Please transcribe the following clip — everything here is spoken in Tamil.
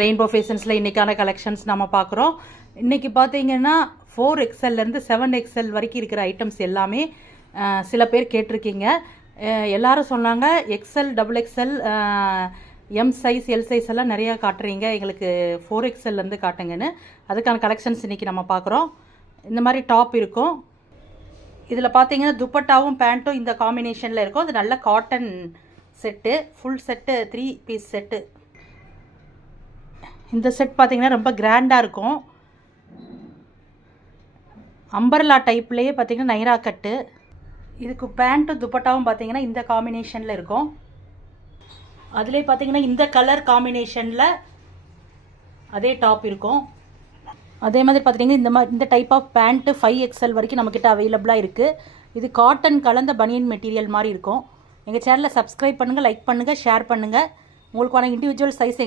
ரெயின்போ ஃபேஷன்ஸில் இன்றைக்கான கலெக்ஷன்ஸ் நம்ம பார்க்குறோம். இன்றைக்கி பார்த்தீங்கன்னா 4XLலேருந்து 7XL வரைக்கும் இருக்கிற ஐட்டம்ஸ் எல்லாமே சில பேர் கேட்டிருக்கீங்க. எல்லாரும் சொன்னாங்க XL, XXL, M size, L size எல்லாம் நிறையா காட்டுறீங்க, எங்களுக்கு 4XLலேருந்து காட்டுங்கன்னு. அதுக்கான கலெக்ஷன்ஸ் இன்றைக்கி நம்ம பார்க்குறோம். இந்த மாதிரி டாப் இருக்கும். இதில் பார்த்தீங்கன்னா துப்பட்டாவும் பேண்ட்டும் இந்த காம்பினேஷனில் இருக்கும். அது நல்ல cotton set, full set, 3 piece set. இந்த செட் பார்த்திங்கன்னா ரொம்ப கிராண்டாக இருக்கும். அம்பர்லா டைப்லேயே பார்த்திங்கன்னா நைரா கட்டு. இதுக்கு பேண்ட்டும் துப்பட்டாவும் பார்த்திங்கன்னா இந்த காம்பினேஷனில் இருக்கும். அதிலே பார்த்திங்கன்னா இந்த கலர் காம்பினேஷனில் அதே டாப் இருக்கும். அதே மாதிரி பார்த்திங்கன்னா இந்த டைப் ஆஃப் பேண்ட்டு 5XL வரைக்கும் நம்மக்கிட்ட அவைலபிளாக இருக்குது. இது காட்டன் கலந்த பனியன் மெட்டீரியல் மாதிரி இருக்கும். எங்கள் சேனலை சப்ஸ்கிரைப் பண்ணுங்கள், லைக் பண்ணுங்கள், ஷேர் பண்ணுங்கள். உங்களுக்கான இண்டிவிஜுவல் சைஸ்